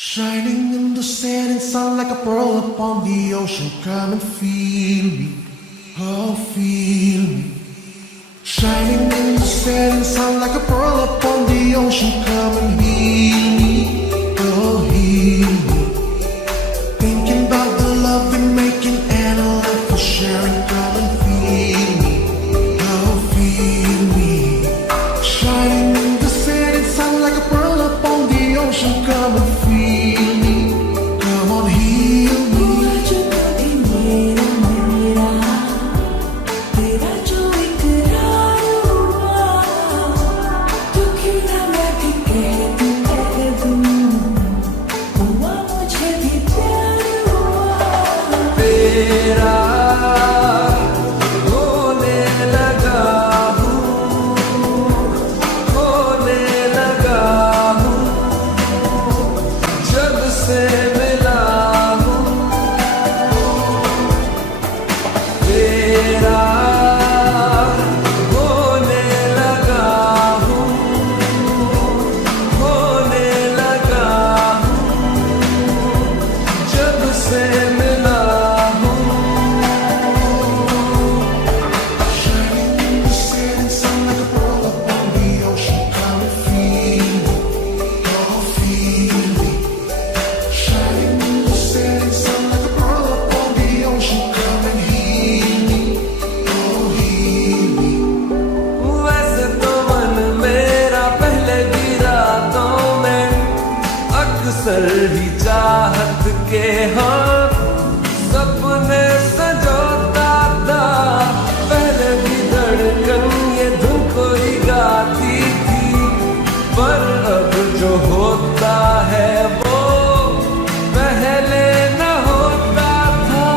Shining in the setting sun like a pearl upon the ocean. Come and feel me, oh feel me. Shining in the setting sun like a pearl upon the ocean. Come and heal me, oh heal me. Thinking about the love we're making and a love for sharing. Come and feel me, oh feel me. Shining in the setting sun like a pearl upon the ocean. Come and feel me, come on heal me. तेरा जो इकरार हुआ, तो क्यों ना मैं भी कह दूं, हुआ मुझे भी प्यार हुआ। तेरा होने लगा हूँ, होने लगा हूँ, जब से मिला हूँ। तेरा होने लगा हूँ, होने लगा हूँ, जब से मिला हूँ। Shining in the setting sun like a pearl upon the ocean. Come and feel me, oh feel me. Shining in the setting sun like a pearl upon the ocean. Come and heal me, oh heal me. वैसे तो मन मेरा पहले की रातों में अक्सर ही चाहत के हाँ सपने सजोता था। पहले भी धड़कन ये धुन कोई गाती थी, पर अब जो होता है वो पहले न होता था।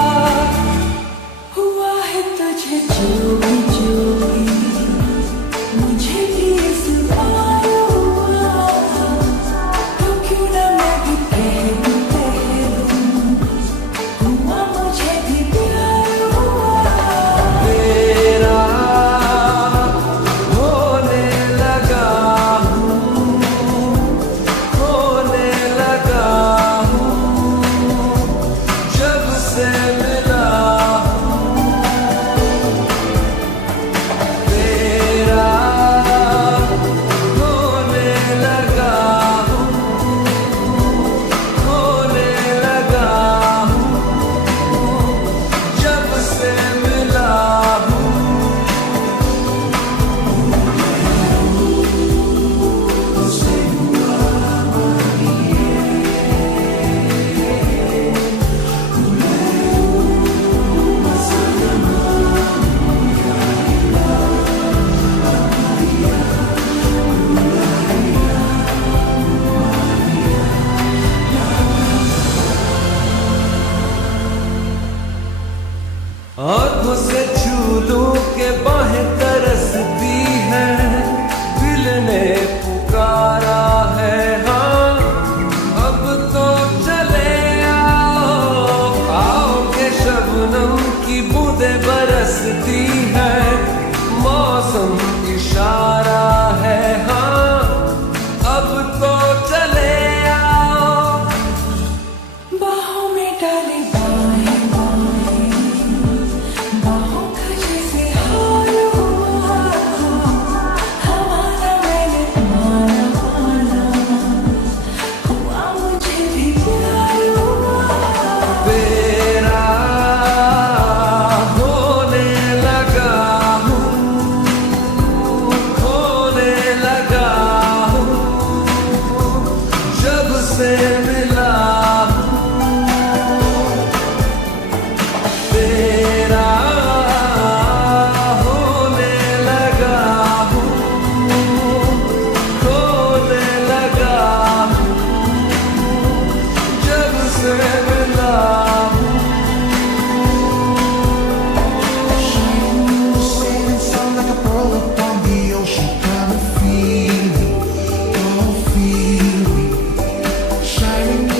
हुआ है तुझे जो भी मुझे भी इस बार हुआ, तो क्यों ना मैं भी कह दूं, हुआ मुझे भी प्यार हुआ। तेरा होने लगा हूँ, होने लगा हूँ, जब से मिला हूँ। तेरा होने लगा हूँ, होने लगा हूँ, जब से मिला हूँ। आँखों से छू लूं के बाहें तरसती हैं, दिल ने पुकारा है हाँ, अब तो चले आओ, आओ के शबनम की बूंदें बरसती हैं, मौसम इशारा है हाँ, अब तो चले आओ। बाहों में डाले बाहें बाहों का जैसे हाल हुआ, हमारा मैंने माना, हुआ मुझे भी प्यार हुआ। तेरा होने लगा हूँ, होने लगा हूँ, जब से मिला हूँ। तेरा होने लगा हूँ, होने लगा हूँ, जब से मिला हूँ। Shining in the setting sun like a pearl upon the ocean. Come and feel me, oh feel me. Shining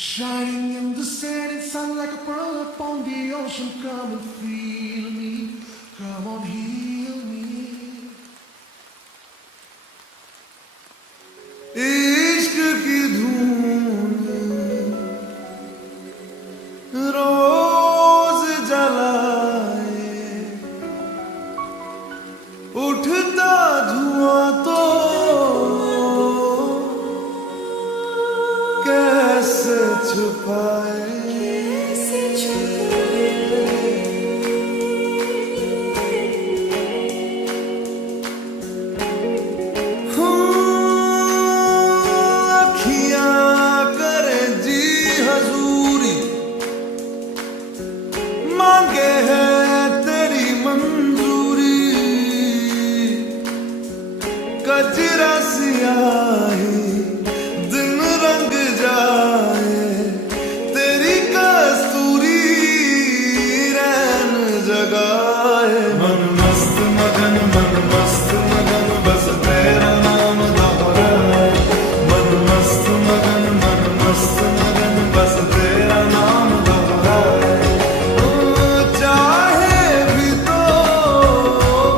Shining in the setting sun like a pearl upon the ocean. Come and feel me, come on, heal me. इश्क की धूम रोज जलाए, उठता धुआं तो कैसे छुपाए। कैसे छुपाए अखियां करे जी हजूरी, मांगे है तेरी मंजूरी। कजरा सियाही दिन रंग जाए, तेरी कस्तूरी रैन जगाए। मन मस्त मगन बस तेरा नाम दोहराए। मन मस्त मगन बस तेरा नाम दोहराए। चाहे भी तो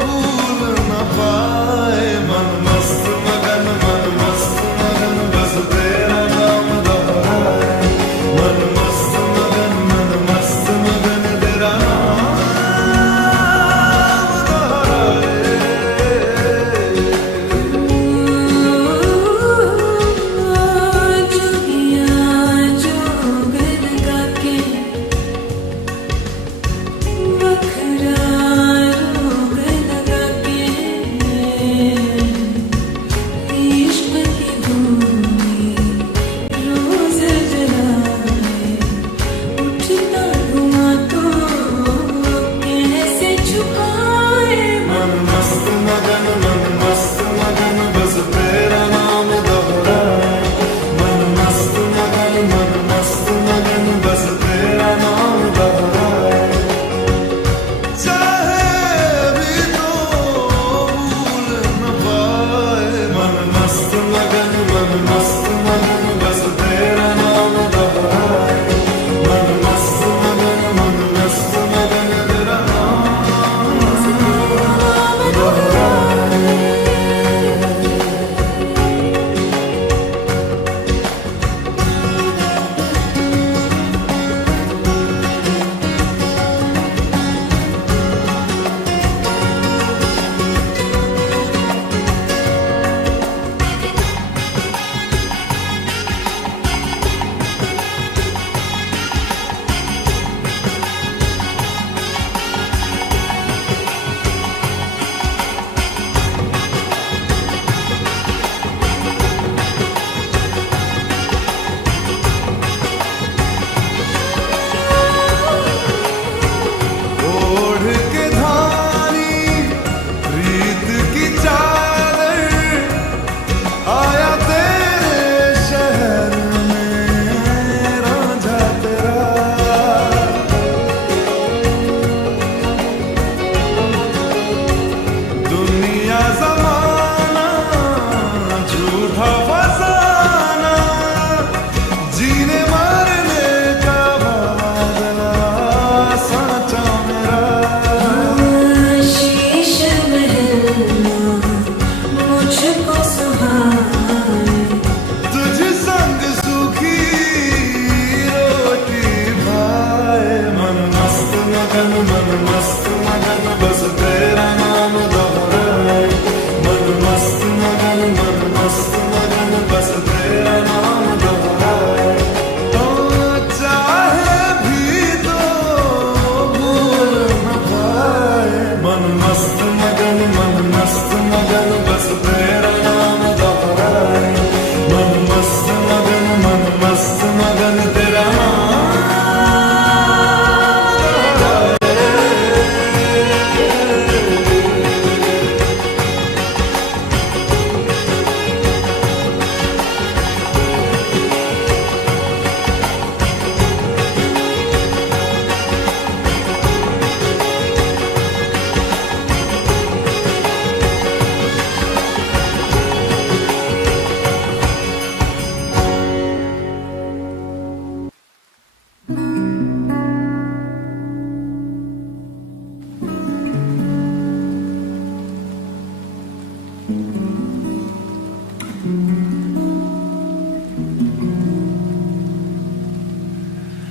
भूल न पाए। मन मस्त मगन बस तेरा नाम दोहराए। मन मस्त मगन तेरा नाम दोहराए।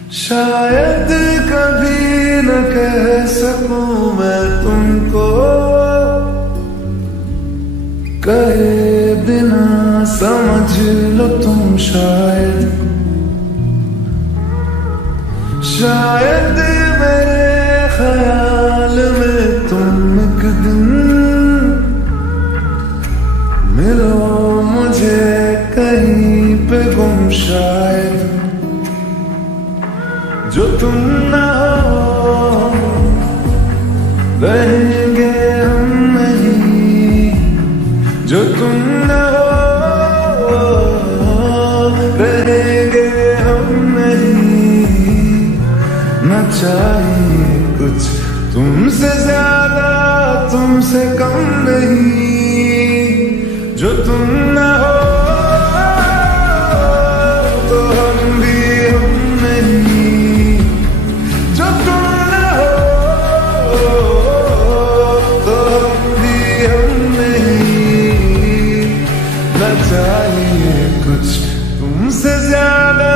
शायद कभी न कह सकूं मैं तुमको, कहे बिना समझ लो तुम शायद। शायद मेरे ख्याल में तुम एक दिन मिलो मुझे कहीं पे गुम शायद। जो तुम ना हो रहेंगे हम नहीं, जो तुम ना हो रहेंगे हम नहीं। न चाहिए कुछ तुमसे ज्यादा तुमसे कम नहीं, जो तुम ना हो तो हम भी हम नहीं, जो तुम ना हो तो हम भी हम नहीं। न चाहिए कुछ तुमसे ज्यादा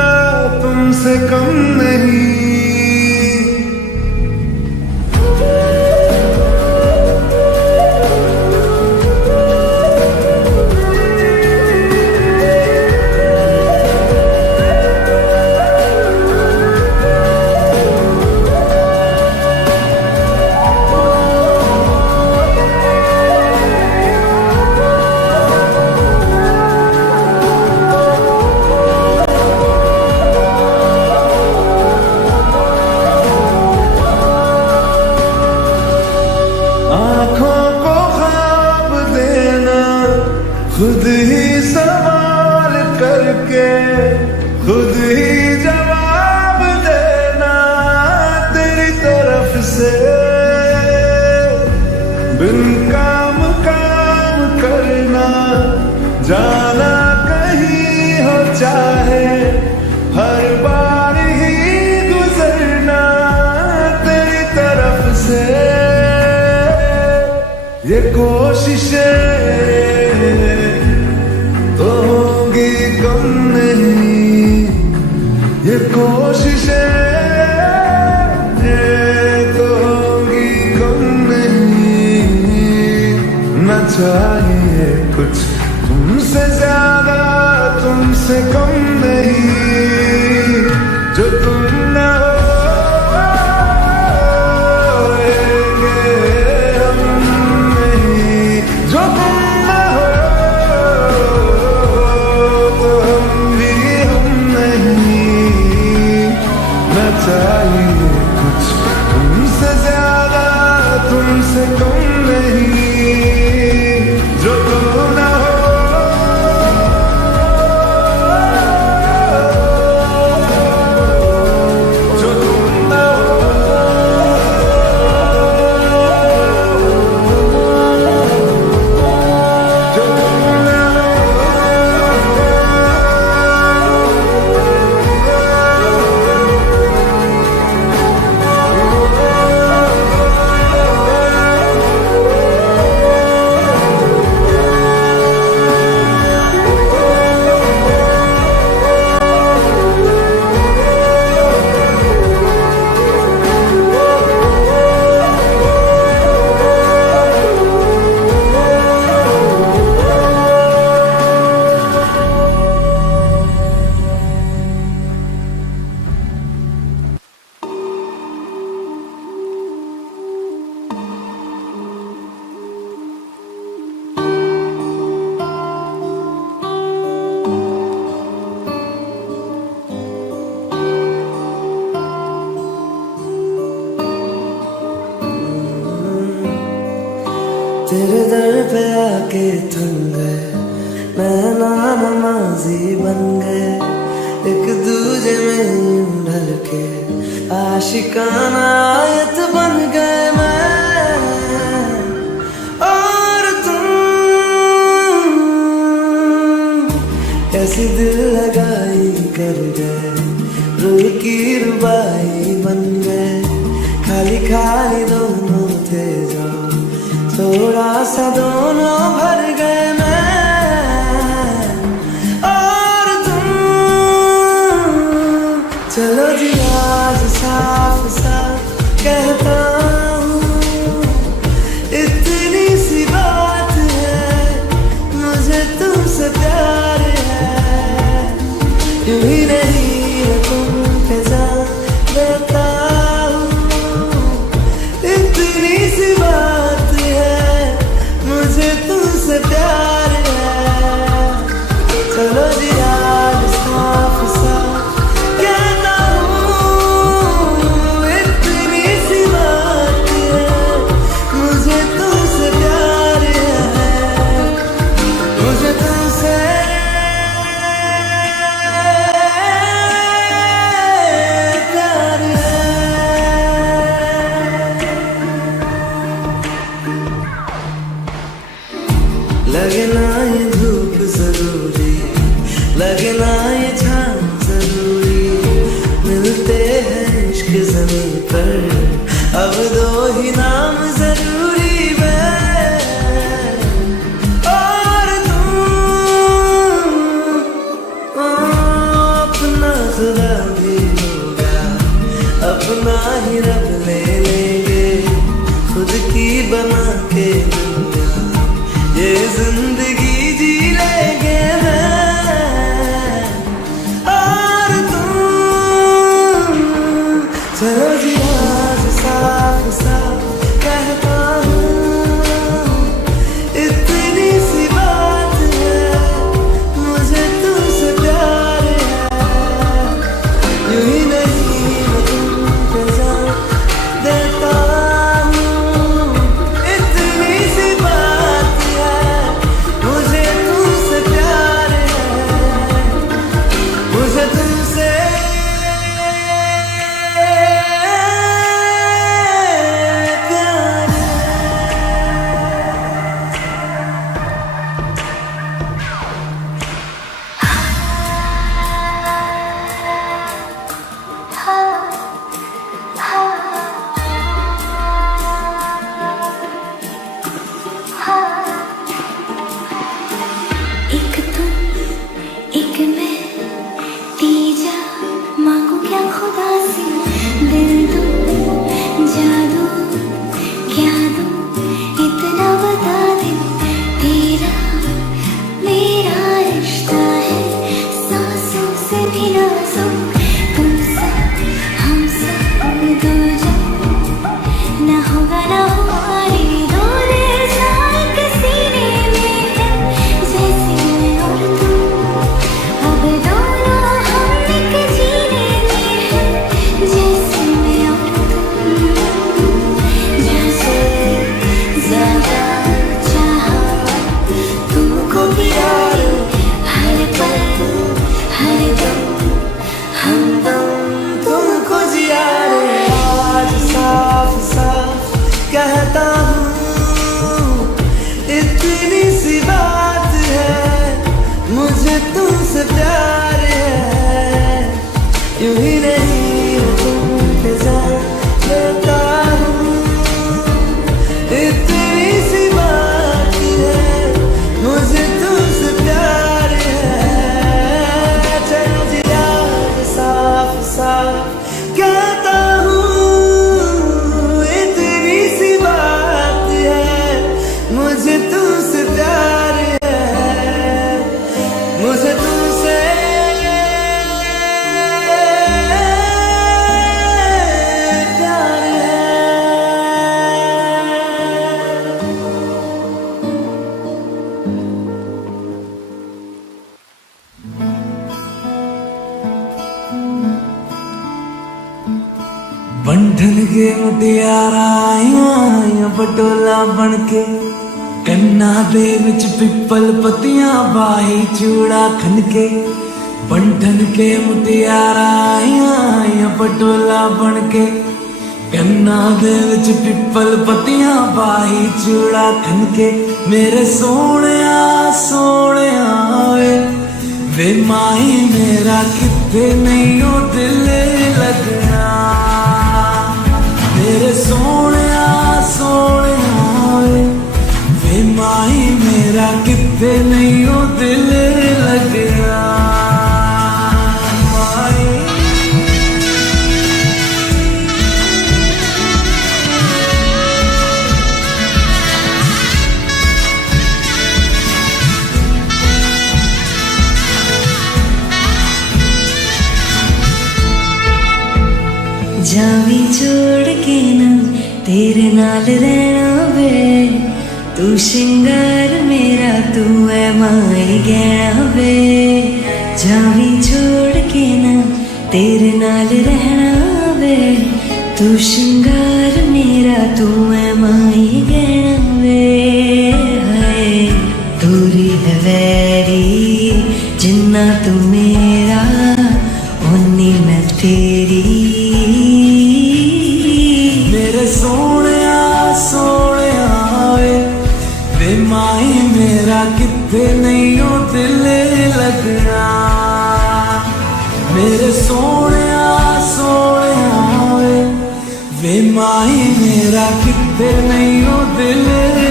तुमसे कम नहीं। आँखों को ख्वाब देना खुद ही सवाल करके, खुद ही जवाब देना तेरी तरफ से। बिन काम काम करना, जाना कहीं हो चाहे, हर बार ही गुजरना तेरी तरफ से। ये कोशिशें तो होंगी कम नहीं, ये कोशिशें तो होंगी कम नहीं। न चाहिए कुछ तुमसे ज्यादा तुमसे कम नहीं, जो तुम ना हो चाहिए कुछ तुमसे ज्यादा तुमसे कम नहीं, जो तुम ना हो जो तुम ना हो जो तुम ना तेरे दर पे आके थम गए, नैना नमाज़ी बन गए, एक दूजे में यूं ढल के आशिकाना आयत बन गए मैं और तुम। कैसी दिल लगाई कर गए, रूह की रुबाई बन गए, खाली खाली दोनों थे जो थोड़ा सा दोनों भर गए मैं और तुम। चलो जिया यूं ही नहीं मैं तुम पे जान देता हूँ। इतनी सी बात है मुझे तुमसे प्यार है। चलो जी आज साफ साफ कहता हूँ, इतनी सी बात है मुझे तुमसे प्यार है। मुझे तुमसे प्यार है। लगे ना ये धूप जरूरी, लगे ना ये छाँव जरूरी, मिलते हैं इश्क ज़मीं पर अब दो ही नाम जरूरी मैं और तुम। अपना खुदा भी होगा, अपना ही रब ले लेंगे, खुद की बना के दुनिया ये जिंदगी जी लेंगे मैं और तुम। चलो जी आज साफ साफ कहता हूँ, इतनी सी बात है मुझे तुमसे प्यार है। यूं ही नहीं मैं तुम पे जान देता हूँ, इतनी सी बात है मुझे तुमसे प्यार है। मुझे तुमसे प्यार है। एक तुम एक मैं तीजा मांगू क्या खुदा से, दिल दूं जादू क्या दूं इतना बता दे। तेरा मेरा रिश्ता है सांसों से भी नाजुक, तुम सब हम सब दो जब ना होगा ना हमारी दो दिल जाए के सीने में है जैसे मैं और तुम। अब दोनों हम एक जीने में है जैसे मैं और तुम। जैसे ज्यादा चाहा तुमको भी यार, हर पल हर दम हमदम तुमको जिया रे आज साफ साफ कहता हूँ, इतनी सी बात है मुझे तुमसे प्यार है। यूं ही नहीं मैं तुम पे जान देता हूँ, इतनी सी बात है मुझे तुमसे प्यार है। चलो जी आज साफ साफ कहता हूँ, इतनी सी बात है मुझे तुमसे प्यार है। मुझे तुमसे प्यार है। बंधन के मुटियारा आइया पटोला बनके, कन्ना दे विच पिपल पतियां बाही चूड़ा खनके। बंधन के मुटियारा आइया पटोला बनके, कन्ना दे विच पिपल पतियां बाही चूड़ा खनके। मेरे सोहणिया सोहणिया वे माही मेरा किथे नहीं ओ दिल लगना। मेरे सोहणिया सोहणिया वे माही मेरा किथे नहीं ओ दिल लगना। माही जावी छोड़ के ना तेरे नाल रहना वे तू श्रृंगार मेरा तू है माई गहना वे जावी छोड़ के ना तेरे नाल रहना वे तू श्रृंगार मेरा तू है माई गहना वे हाय दूरी है वैरी जिन्ना तू मेरा उन्नी मैं तेरी मेरे सोने वे माई मेरा कितने नहीं हो दिल लगना मेरे सोने वे माई मेरा कितने नहीं हो दिल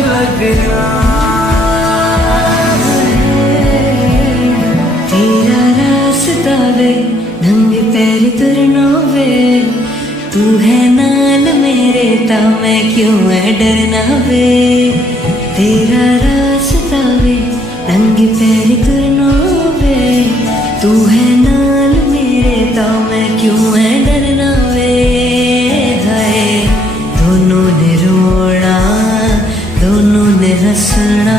लगना तेरा रास्ता वे नंगे पैर तुरना वे तू है नाल मेरे ता मैं क्यों है डरना वे तेरा रास्ता वे नंगे पैर तुरना वे तू है नाल मेरे ता मैं क्यों है डरना वे हाय दोनों ने रोना दोनों ने हंसना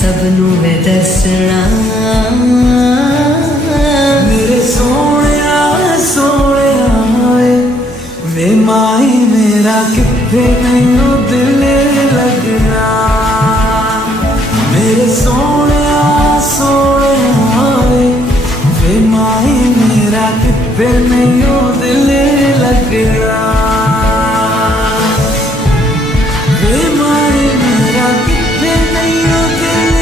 सबनू वे दसना मेरे सोने वे माई मेरा कितने नहीं हो दिल लगना मेरे सोने वे माई मेरा कितने नहीं हो दिल लगना वे माई मेरा कितने नहीं हो दिल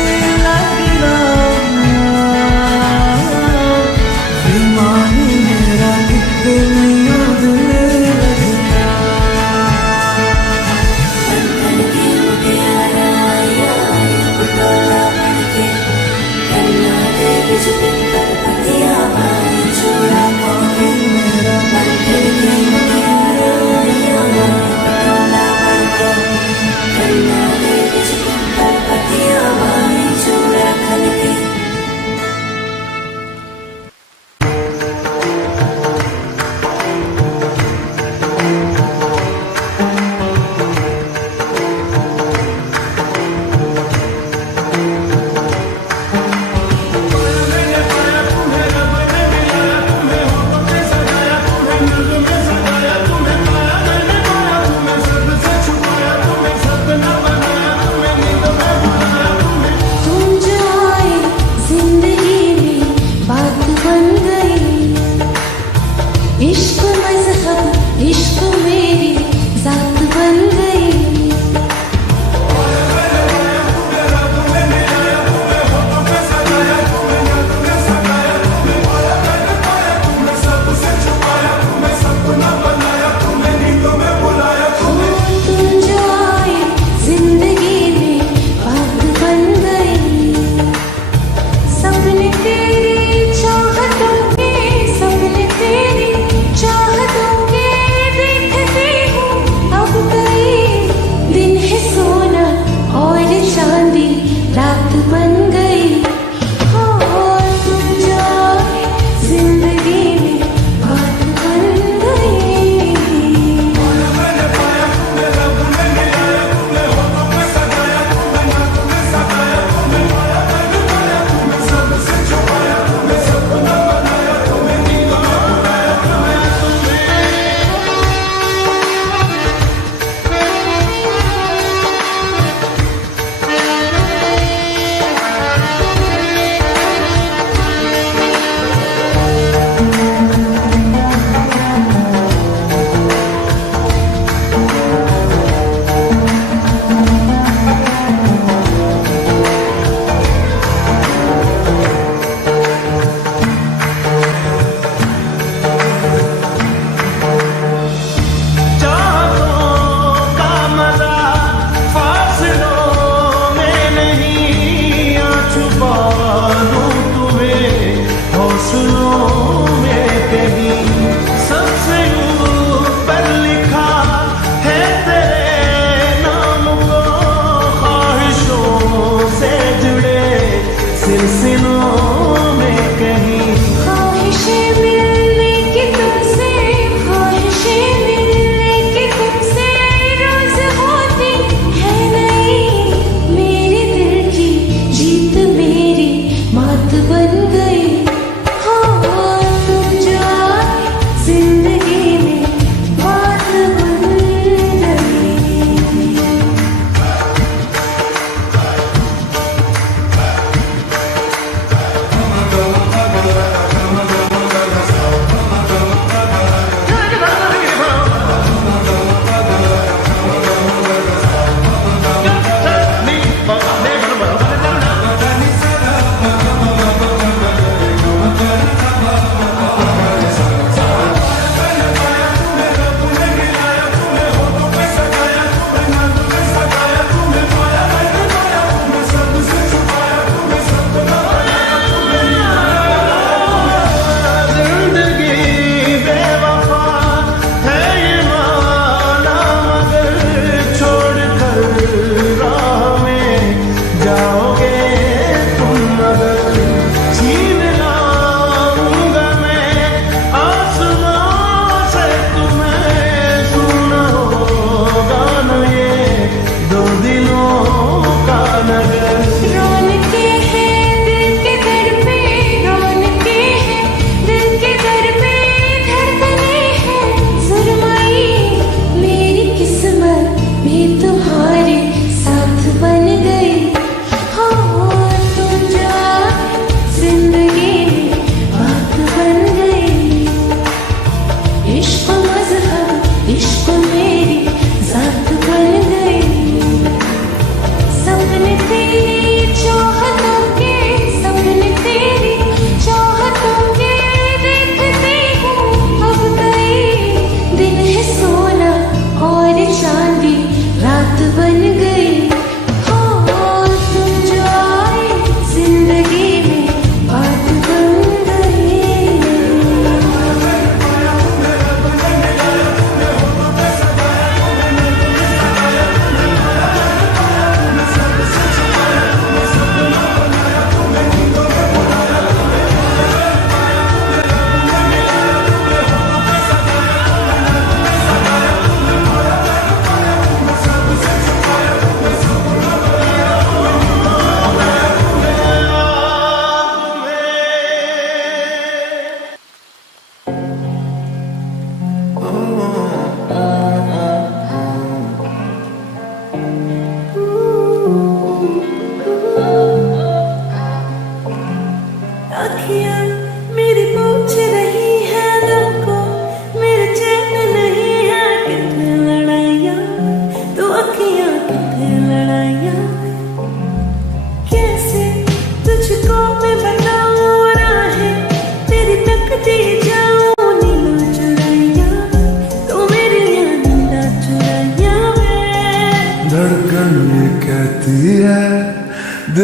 लगना वे माई मेरा कितने नहीं हो दिल छोड़ा मेरा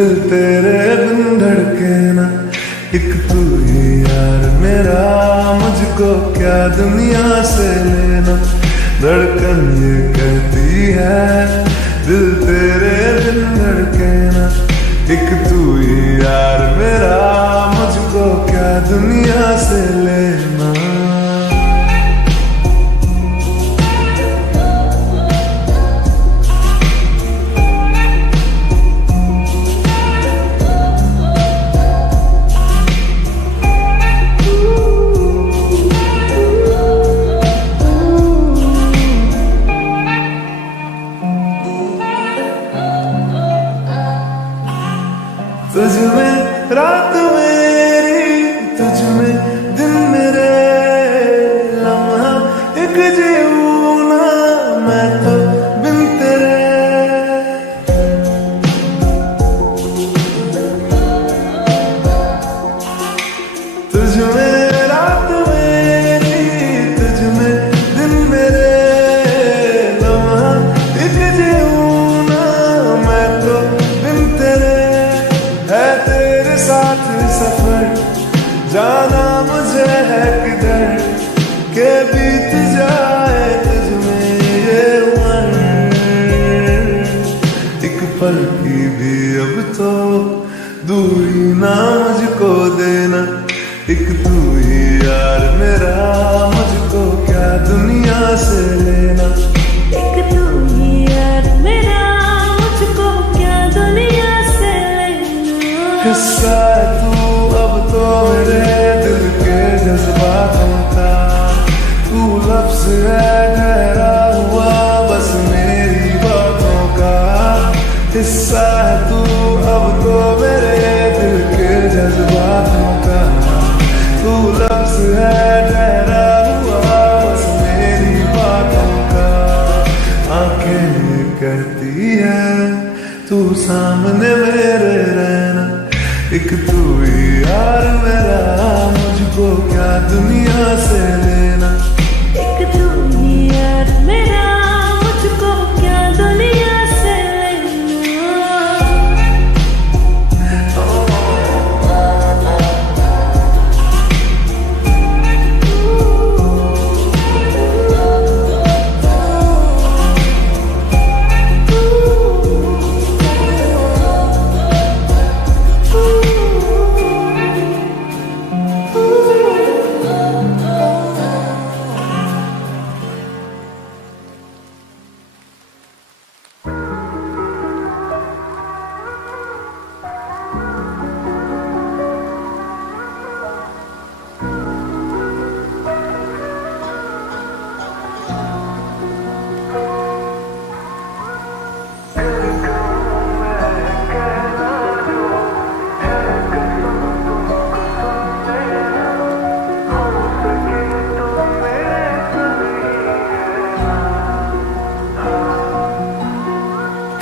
दिल तेरे बिन धड़के ना, एक तू ही यार मेरा, मुझको क्या दुनिया से लेना। धड़कन ये कहती है दिल तेरे बिन धड़के ना, एक तू ही यार मेरा, मुझको क्या दुनिया से लेना। तुझ में रात मेरी, तुझ में दिन मेरे, लम्हा एक जीऊँ ना मैं तो बिन तेरे। तुझ में रात मेरी, तुझ में दिन मेरे, लम्हा एक जीऊँ ना मैं तो बिन तेरे। है तेरे साथ सफर, जाना मुझे है किधर, के बीत जाए तुझमें ये उम्र। एक पल की भी अब तो दूरी ना मुझको देना, एक तू ही यार मेरा, मुझको क्या दुनिया से लेना। एक तू ही यार मेरा, मुझको क्या दुनिया से लेना। हिस्सा है तू अब तो मेरे दिल के जज्बातों का, तू लफ्ज है ठहरा हुआ बस मेरी बातों का। हिस्सा है तू अब तो मेरे दिल के जज्बातों का, तू लफ्ज है ठहरा हुआ बस मेरी बातों का। आंखें कहती है तू सामने मेरे रहना, एक तू ही यार मेरा, मुझको क्या दुनिया से लेना। एक तू ही यार मेरा, मुझको क्या दुनिया से लेना।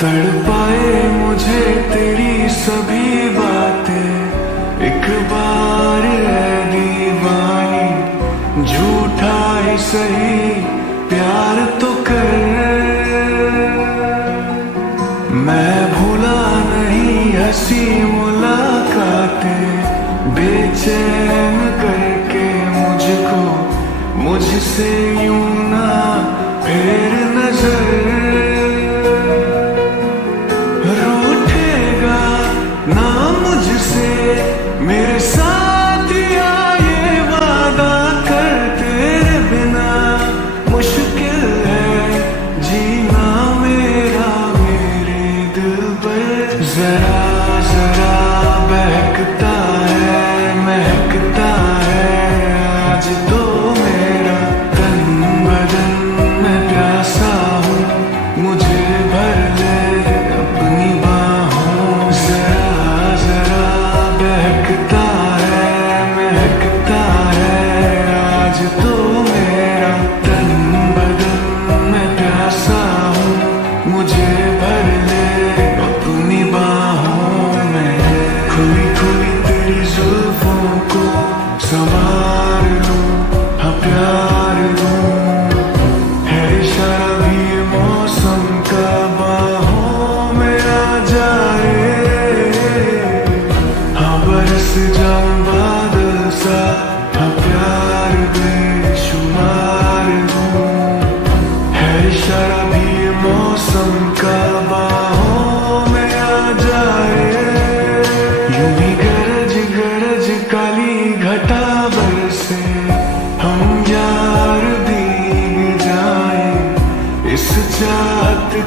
तड़पाए मुझे तेरी सभी बातें, एक बार है दीवानी, झूठा ही सही प्यार तो कर। मैं भूला नहीं हंसी मुलाकातें, बेचैन करके मुझको मुझसे यूं ना फेर नजर। ना मुझसे मेरे साथ या ये वादा कर, तेरे बिना मुश्किल है जीना मेरा मेरे दिल पर। जरा जरा बहकता है महकता है आज तो मेरा तन बदन, मैं प्यासा हूँ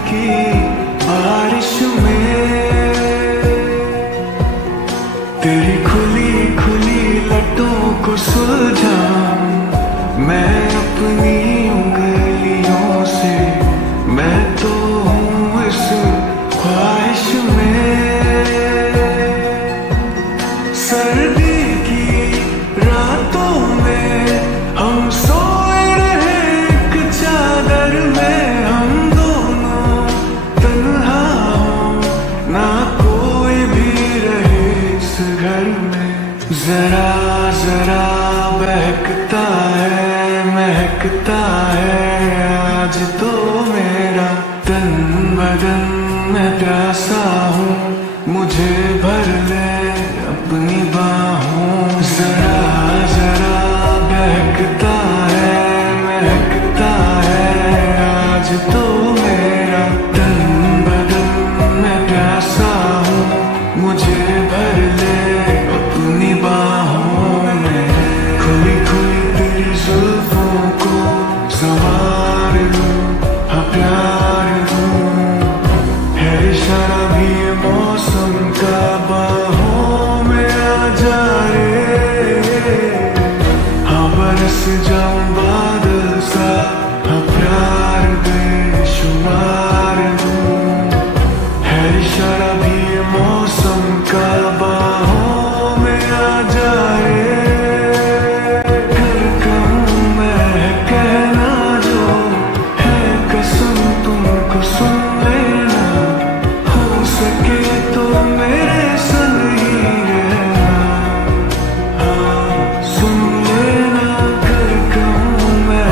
की बारिश में तेरी खुली खुली लटों को सुलझाऊं मैं अपनी उंगलियों से। मैं तो हूँ इस ख्वाहिश में। सर्दी की रातों में हम सोए रहे एक चादर में। हम दोनों तन्हा हो ना कोई भी रहे इस घर में। जरा जरा बहकता है महकता है आज तो मेरा तन बदन। मैं प्यासा हूँ मुझे भर ले अपनी बाहों। जरा जरा बहकता है महकता है आज तो मेरा तन बदन। मैं प्यासा हूँ मुझे भर ले अपनी बाहों में। खुली खुली तेरी जुल्फों को संवार लूं हाँ प्यार दूं। है इशारा भी ये मौसम का बाहों में आ जा रे। हाँ बरस जाऊं बादल सा हाँ प्यार बेशुमार दूं। है इशारा भी ये मौसम का बाहों में आ जा रे। कर कहूं मैं कहना जो है कसम तुमको सुन लेना। हो सके तो मेरे संग ही रहना हाँ सुन लेना। कर कहूं मैं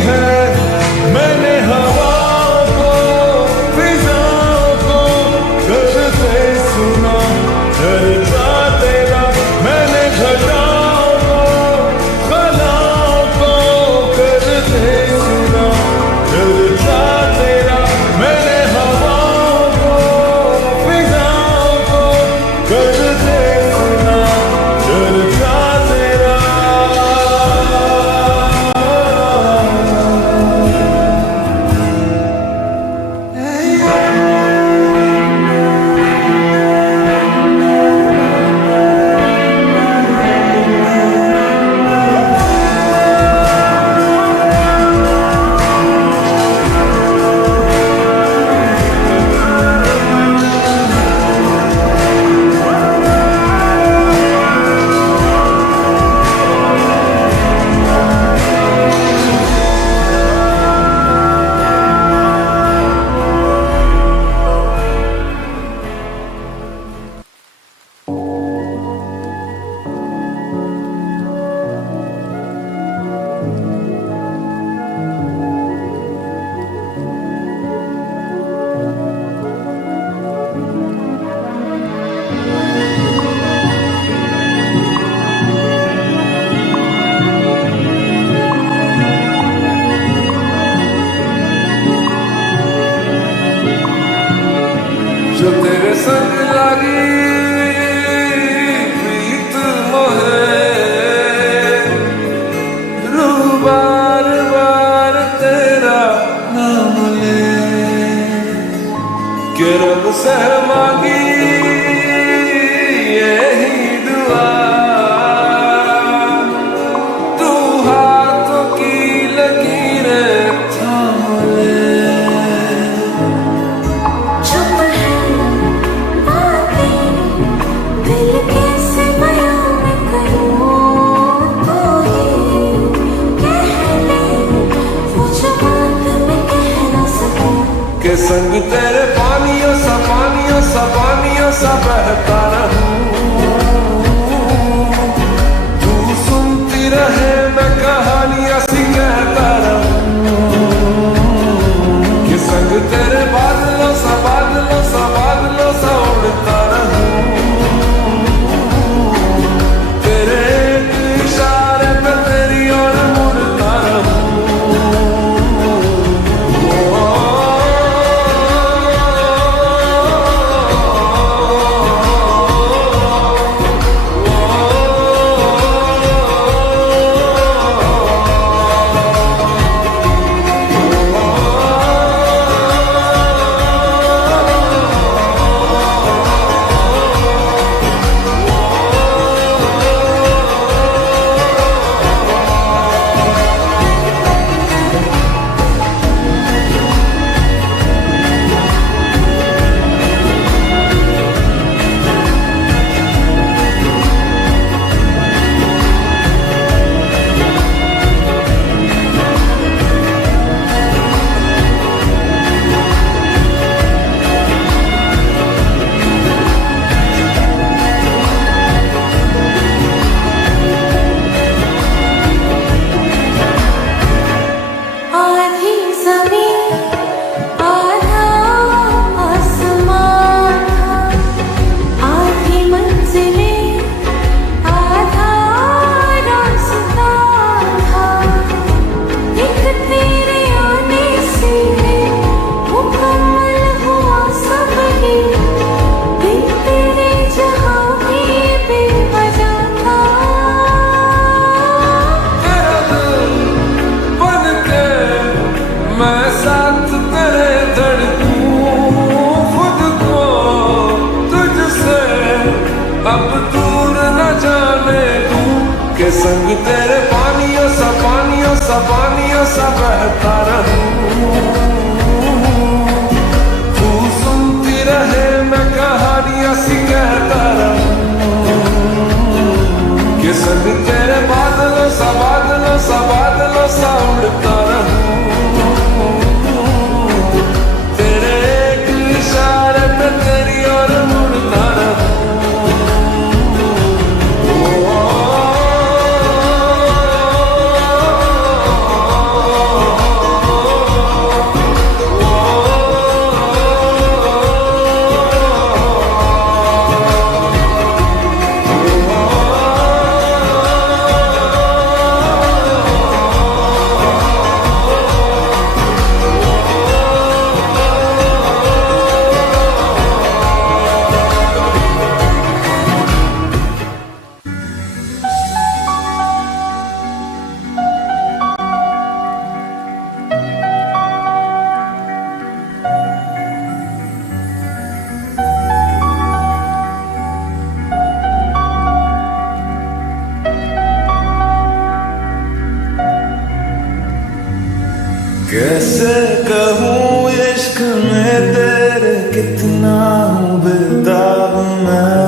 है। मैंने हवा को फिजाओं को करते सुना चर्चा तेरा, मैंने घटाओं को खलाओं को करते सुना चर्चा तेरा, मैंने हवाओं को फिजाओं को करते सुना चर्चा तेरा। जो तेरे संग लगी प्रीत मोहे, रूह बार बार तेरा नाम ले, के रब से मांगी यही दुआ, तू हाथों की लकीरें थाम ले। चुप है बातें, दिल कैसे बयां मैं करूं, तो ही कह ले वो जो बात मैं कह ना सकूं। के संग तेरे पानियों सा बहता रहूं, तू सुनती रहे मैं कहानियां सी कहता रहूं, के संग तेरे बादलों सा उड़ता रहूं, तेरे एक इशारे पे तेरी ओर मुड़ता रहूं। आधी ज़मीन आधा आसमान था, आधी मंजिलें आधा रास्ता था, एक तेरे आने से मुकम्मल हुआ सब ही, बिन तेरे जहाँ भी बेवजह था। बन के मैं साथ तेरे धड़कूं, खुद को तुझसे अब दूर न जाने दूं, के संग तेरे पानियों सा बहता रहूं, तू सुनती रहे मैं कहानियां सी कहता रहूं, के संग तेरे बादलों सा उड़ता रहूं, तेरे एक इशारे पे तेरी ओर मुड़ता रहूं। कैसे कहूँ इश्क में तेरे कितना हूँ बेताब मैं,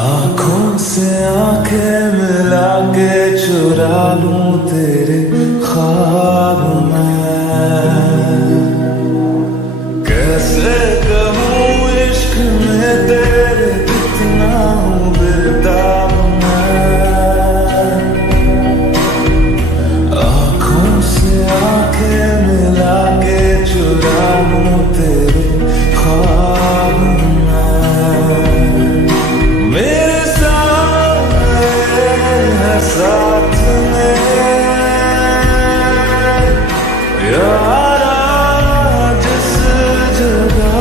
आँखों से आंखें मिला के चुरा लूं तेरे ख्वाब मैं। कैसे कहूँ इश्क में तेरे कितना हूँ बेताब मैं, आँखों से आंखें मिला के चुरा लूं तेरे ख्वाब मैं। मेरे साथ में यारा जिस जगह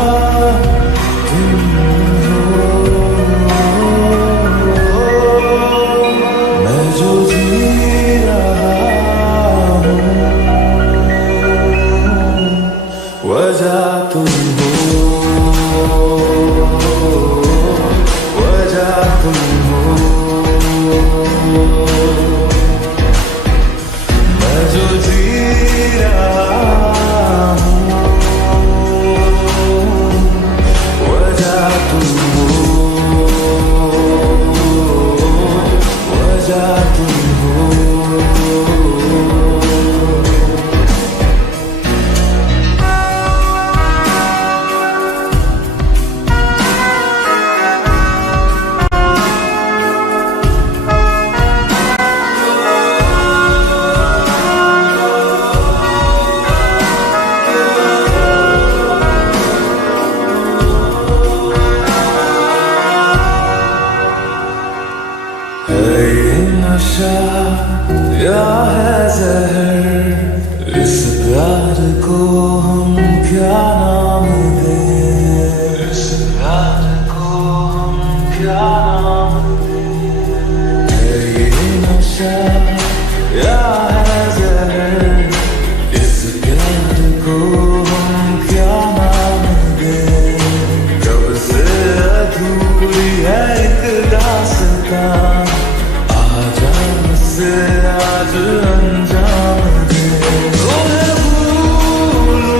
तुम हो, मैं जो जी रहा हूँ वजह तुम हो, वजह तुम हो। मैं जो जी रहा हूँ वजह तुम हो, वजह तुम हो। है ये नशा या है जहर, इस प्यार को हम क्या नाम दें, इस प्यार को हम क्या नाम दें। है ये नशा या है जहर, इस प्यार को हम क्या नाम दें। कब से अधूरी है एक दास्तां, से आज अंजाम दे। तुम्हें भूलूं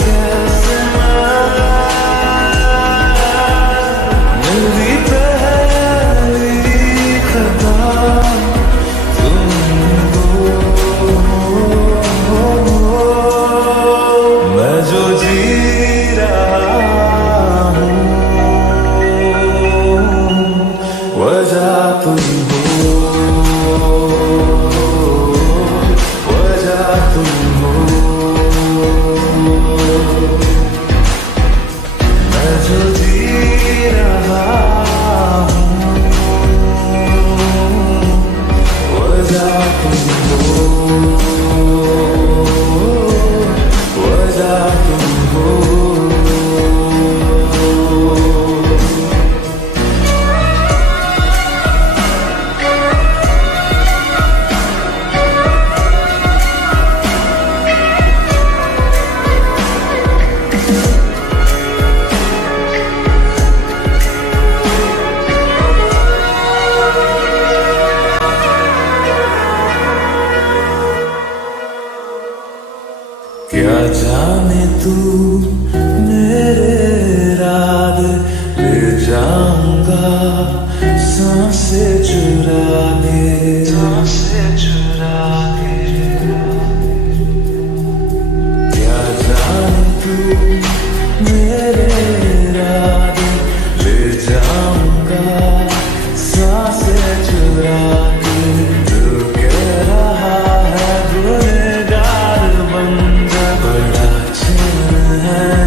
कैसे मैं, मेरी पहली खता तुम हो। मैं जो जी रहा हूँ वजह तुम हो, वजह तुम हो। मैं जो जी रहा हूँ वजह तुम हो, वजह तुम हो। क्या जाने तू मेरे रात ले जाऊंगा, सांसें चुरा के, सांसें चुरा के। क्या जाने तू मेरे रात ले जाऊंगा, सांसें चुरा के। दिल कह रहा है गुनहगार बन जा, बड़ा चैन है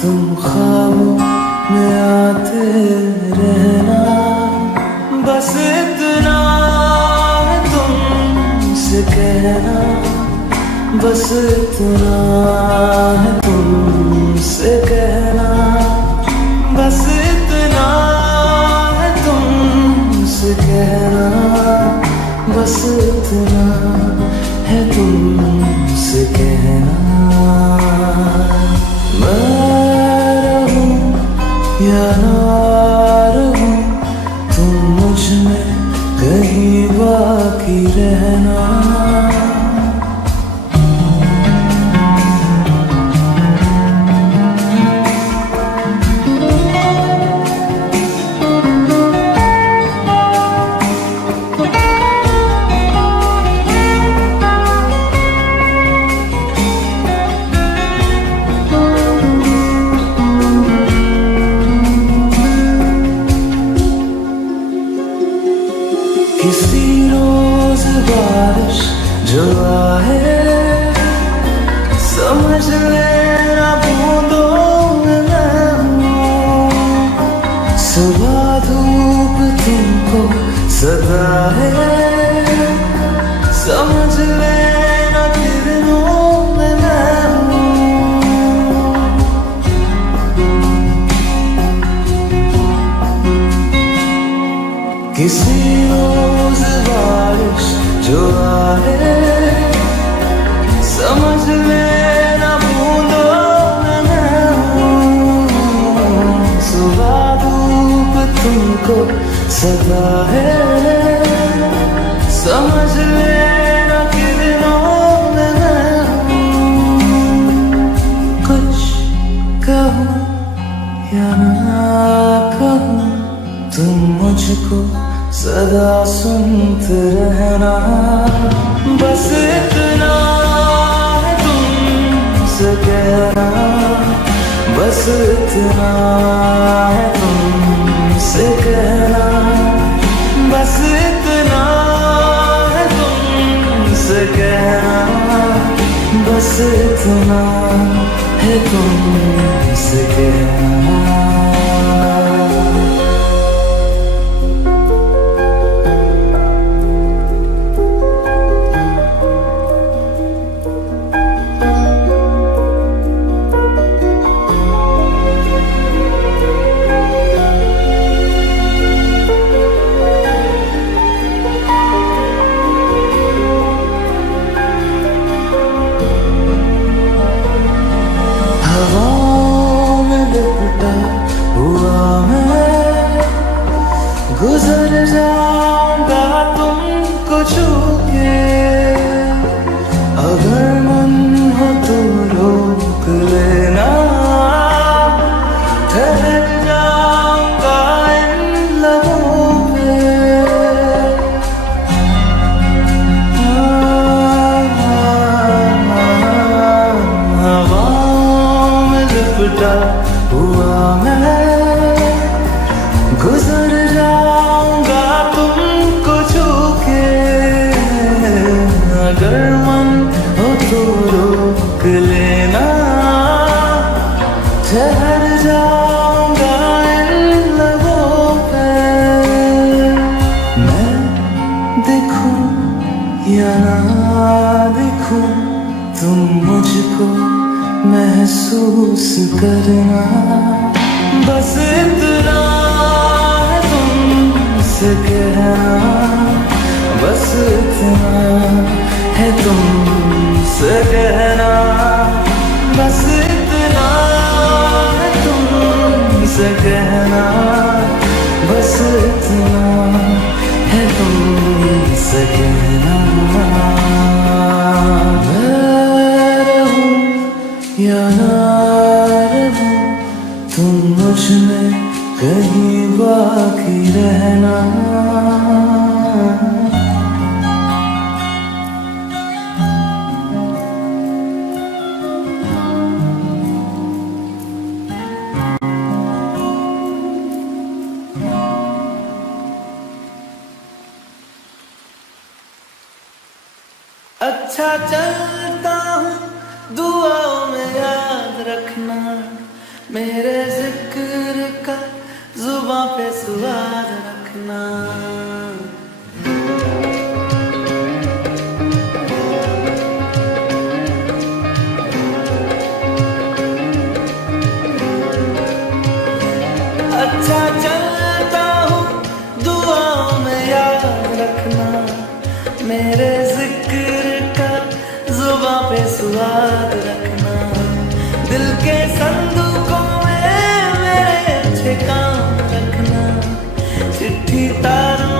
तुम ख्वाबों में आते रहना, बस इतना है तुमसे कहना, बस इतना है तुमसे कहना, बस इतना है तुमसे कहना, बस इतना है तुमसे कहना। मैं रहूं या ना रहूं, तुम मुझ में कहीं बाकी रहना। किसी रोज बारिश जो आए, समझ लेना बूंदों में मैं हूँ। सुबह धूप तुमको सदा है, समझ लेना किरणों में मैं हूँ। किसी रोज बारिश जो आए, समझ लेना बूंदों में मैं हूँ। सुबह धूप तुमको सदा है, समझ लेना किरणों में मैं हूँ। कुछ कहूँ या ना कहूँ, तुम मुझको सदा सुनते रहना, बस इतना है तुमसे कहना, बस इतना है तुमसे कहना, बस इतना है तुमसे कहना, बस इतना है तुमसे कहना। हवाओं में लिपटा हुआ मैं, गुजर जाऊंगा तुमको छू के। अगर मन हो तो रोक लेना, ठहर जाऊंगा इन लबों पे। लिपटा हुआ मैं, गुजर जाऊंगा तुमको छू के। अगर मन हो तो रोक लेना, ठहर जाऊंगा इन लबों पे। मैं देखूं या ना देखूं, तुम मुझको महसूस करना, बस इतना है तुमसे कहना, बस इतना है तुमसे कहना, बस इतना है तुमसे कहना, बस इतना है तुमसे कहना। या ना रहूं, तुम मुझ में कहीं बाकी रहना। अच्छा चलता हूँ, दुआओं में याद रखना, मेरे जिक्र का जुबां पे स्वाद रखना। अच्छा चलता हूँ दुआओं में याद रखना, मेरे जिक्र का जुबां पे स्वाद रखना। दिल के संदूकों में मेरे अच्छे काम रखना, चिट्ठी तारों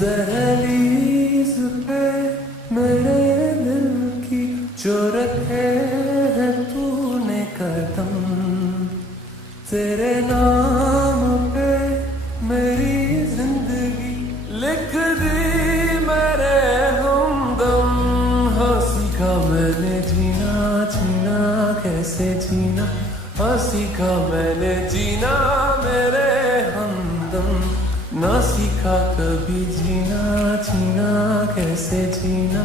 दहलीज पे मेरे दिल की जो रखे है तूने कदम, तेरे नाम पे मेरी जिंदगी लिख दी मेरे हमदम। हाँ सीखा मैंने जीना जीना कैसे जीना, हाँ सीखा मैंने जीना मेरे हमदम। ना सीखा कभी जीना जीना कैसे जीना,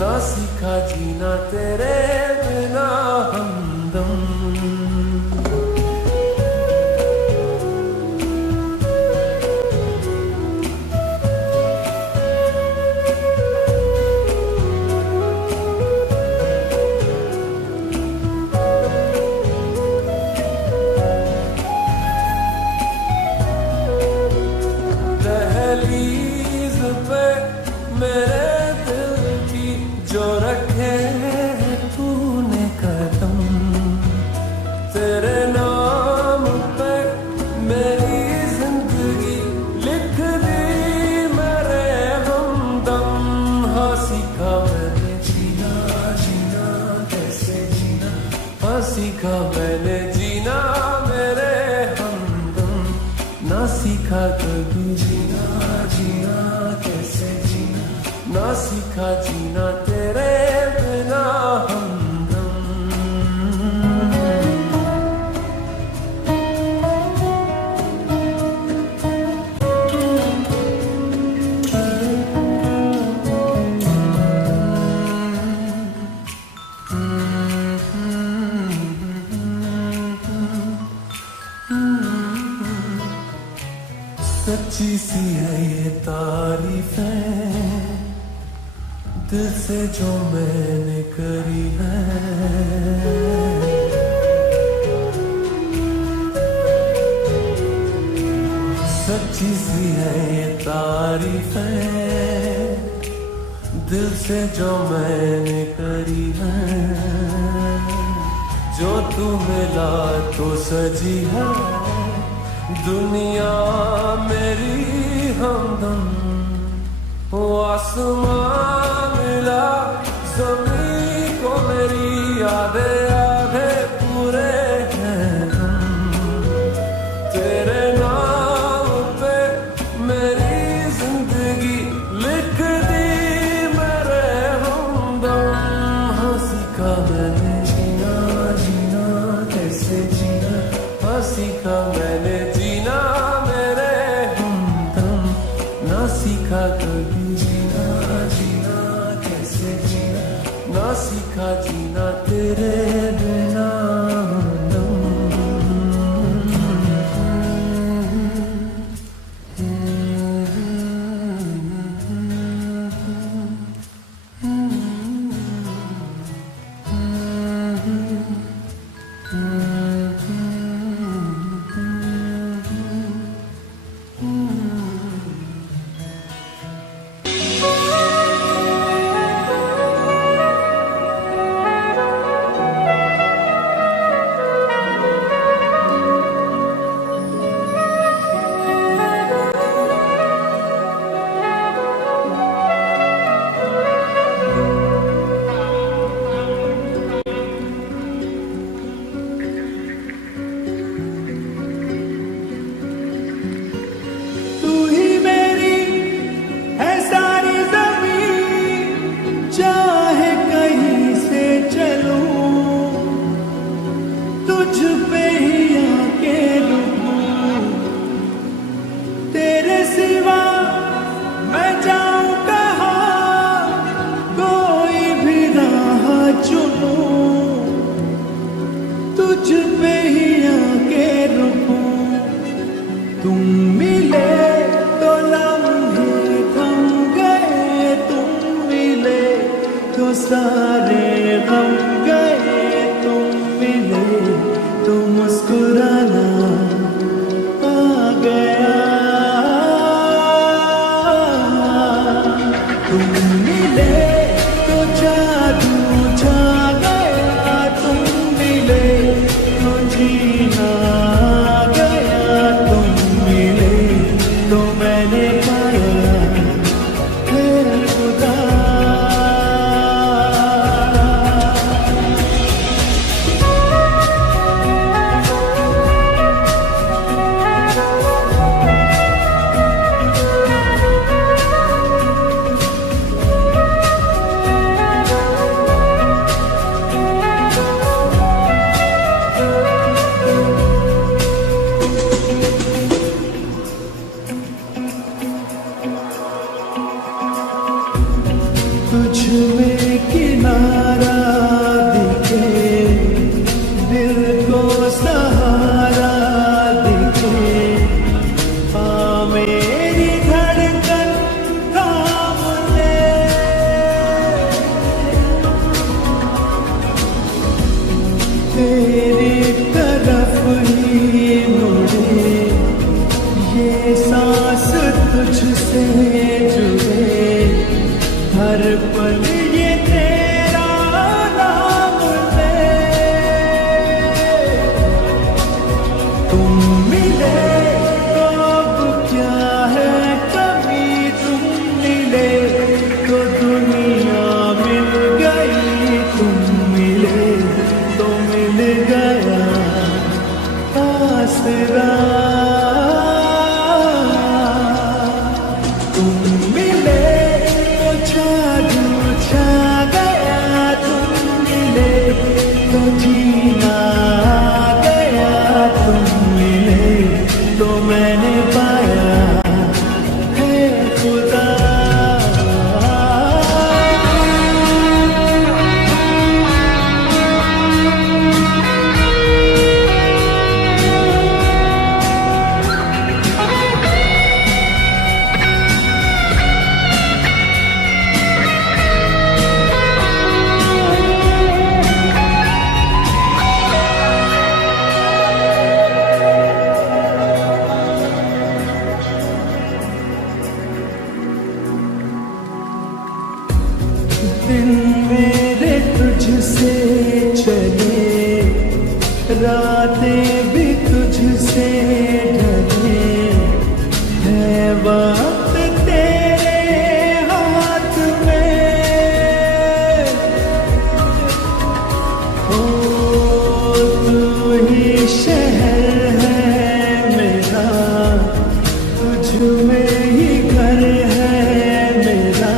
ना सीखा जीना तेरे बिना हमदम। दहलीज पे मेरे दिल की जो रखे है तूने कदम, तेरे नाम पे मेरी जिंदगी लिख दी मेरे हमदम। हाँ सीखा मैंने जीना जीना कैसे जीना, हाँ सीखा मैंने जीना मेरे हमदम। ना सीखा कभी जीना जीना कैसे जीना, ना सीखा जीना तेरे बिना हमदम। सच्ची सी है ये तारीफें दिल से जो मैंने करी है, सच्ची सी है ये तारीफें दिल से जो मैंने करी है। जो तू मिला तो सजी है दुनिया मेरी हमदम। वो आसमां मिला ज़मीं को मेरी आधे आधे पूरे हैं हम। तेरे नाम पे मेरी जिंदगी लिख दी मेरे हमदम। हाँ सीखा मैंने जीना जीना कैसे जीना, हाँ सीखा मैंने जीना मेरे हमदम। ना सीखा कभी जीना जीना कैसे जीना, ना सीखा जीना तेरे बिना हमदम। सारे गम गए, तुम मिले तो मुस्कुराना आ गया। तुम मिले तो जादू छा गया, तुम मिले तो जीना गया। तुम मिले तो मैंने पाया जुड़े, हर पल ये तेरा नाम ले। तुम मिले तो अब क्या है कभी, तुम मिले तो दुनिया मिल गई। तुम मिले तो मिल गया आसरा। तुम मिले तो जादू छा गया। तुम मिले तो जीना आ गया। तुम मिले तो मैंने पाया है खुदा। दिन मेरे तुझसे चले, रातें भी तुझसे ढले। है वक्त तेरे हाथ में, ओ तू ही शहर है मेरा, तुझ में ही घर है मेरा।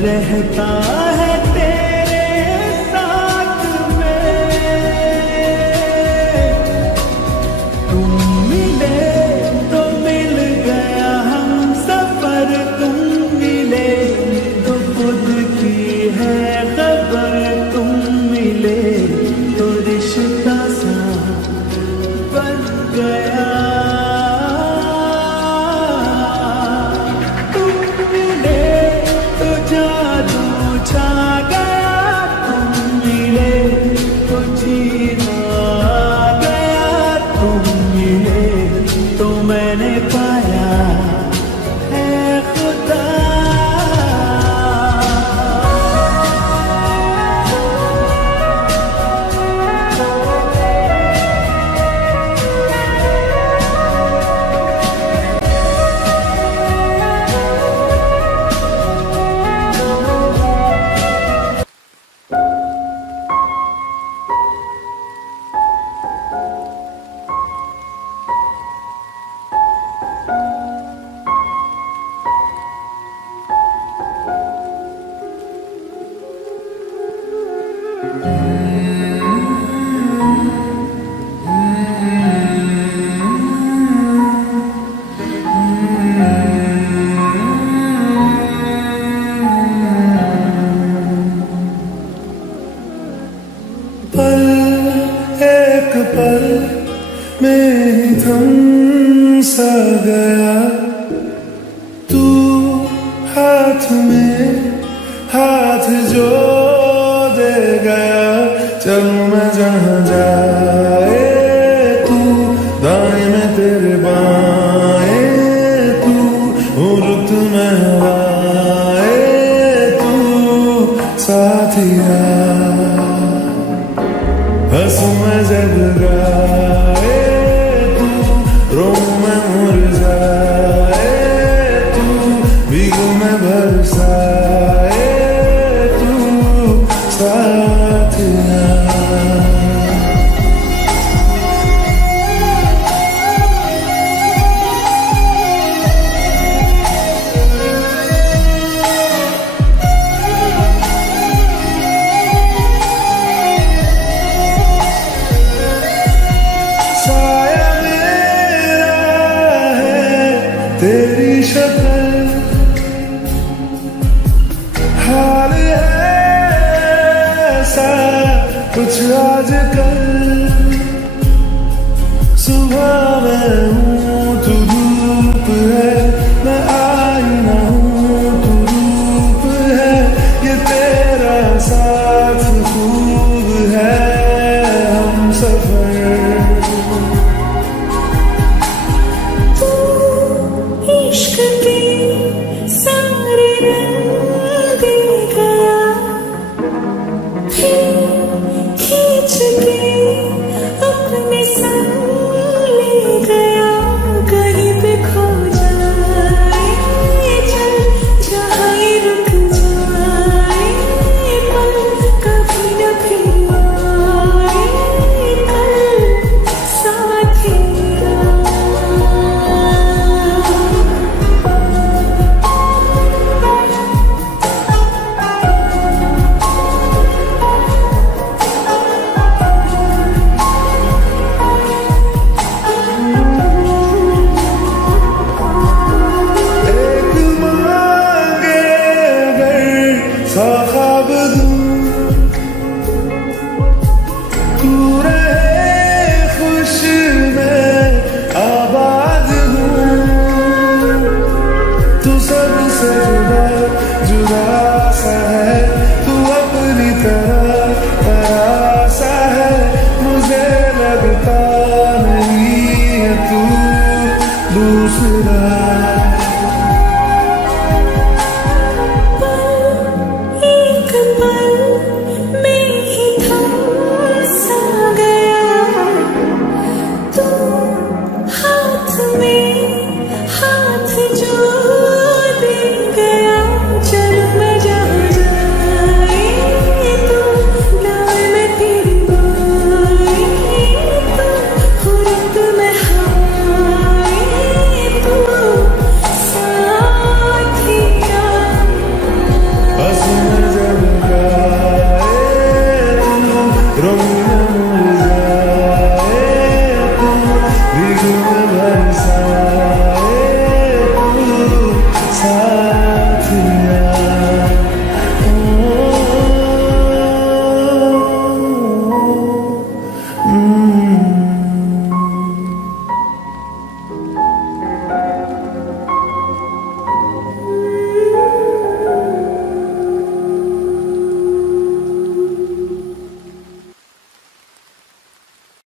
रहता है तेरे साथ में। तुम मिले तो मिल गया हम सफर। तुम मिले तो खुद की है खबर। तुम मिले तो रिश्ता सा बन गया। जादू छा गया। तुम मिले तो जीना आ गया। तुम मिले तो मैंने पाया है खुदा। पल एक पल में ही थम सा गया। तू हाथ में हाथ जो दे गया। चलूं मैं जहाँ जाए तू, दाएं में तेरे बाएं तू, हूँ रुत में हवाएं तू साथिया। हंसूं मैं जब गाए तू, रोऊं मैं मुरझाए तू, भीगूं मैं बरसाए तू साथिया। तेरी शक्ल तू सबसे जुदा जुदा सा है, तू अपनी तरह